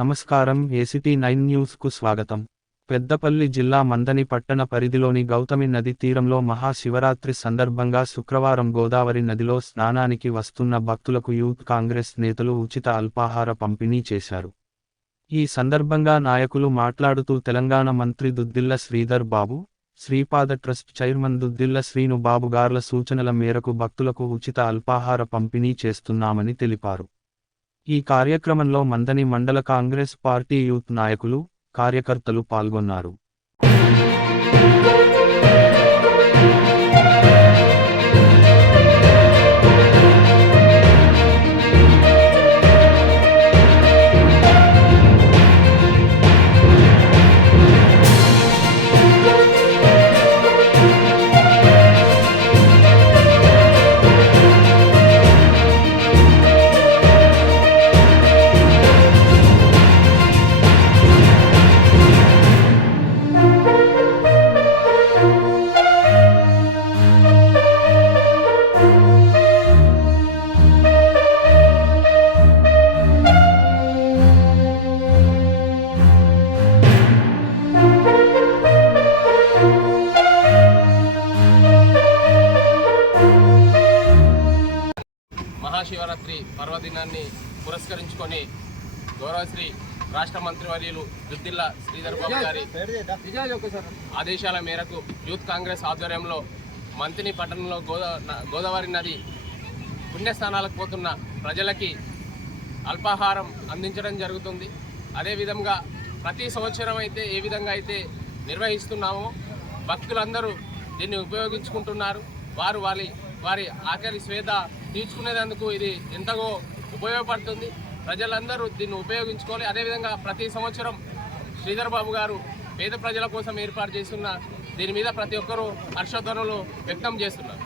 నమస్కారం. ఏసిటీ 9 న్యూస్కు స్వాగతం. పెద్దపల్లి జిల్లా మందని పట్టణ పరిధిలోని గౌతమి నది తీరంలో మహాశివరాత్రి సందర్భంగా శుక్రవారం గోదావరి నదిలో స్నానానికి వస్తున్న భక్తులకు యూత్ కాంగ్రెస్ నేతలు ఉచిత అల్పాహార పంపిణీ చేశారు. ఈ సందర్భంగా నాయకులు మాట్లాడుతూ తెలంగాణ మంత్రి దుద్దిల్ల శ్రీధర్ బాబు, శ్రీపాద ట్రస్ట్ చైర్మన్ దుద్దిల్ల శ్రీను బాబు గార్ల సూచనల మేరకు భక్తులకు ఉచిత అల్పాహార పంపిణీ చేస్తున్నామని తెలిపారు. ఈ కార్యక్రమంలో మందని మండల కాంగ్రెస్ పార్టీ యూత్ నాయకులు, కార్యకర్తలు పాల్గొన్నారు. మహాశివరాత్రి పర్వదినాన్ని పురస్కరించుకొని గౌరవశ్రీ రాష్ట్ర మంత్రివర్యులు దుద్దిల్ల శ్రీధర్ బాబు గారి ఆదేశాల మేరకు యూత్ కాంగ్రెస్ ఆధ్వర్యంలో మంతిని పట్టణంలో గోదావరి నది పుణ్యస్థానాలకు పోతున్న ప్రజలకి అల్పాహారం అందించడం జరుగుతుంది. అదేవిధంగా ప్రతి సంవత్సరం అయితే ఏ విధంగా అయితే నిర్వహిస్తున్నామో భక్తులందరూ దీన్ని ఉపయోగించుకుంటున్నారు. వారి ఆకలి స్వేద తీర్చుకునేందుకు ఇది ఎంతగో ఉపయోగపడుతుంది. ప్రజలందరూ దీన్ని ఉపయోగించుకోవాలి. అదేవిధంగా ప్రతి సంవత్సరం శ్రీధర్ బాబు గారు పేద ప్రజల కోసం ఏర్పాటు చేస్తున్న దీని మీద ప్రతి ఒక్కరూ హర్షధ్వనులు వ్యక్తం చేస్తున్నారు.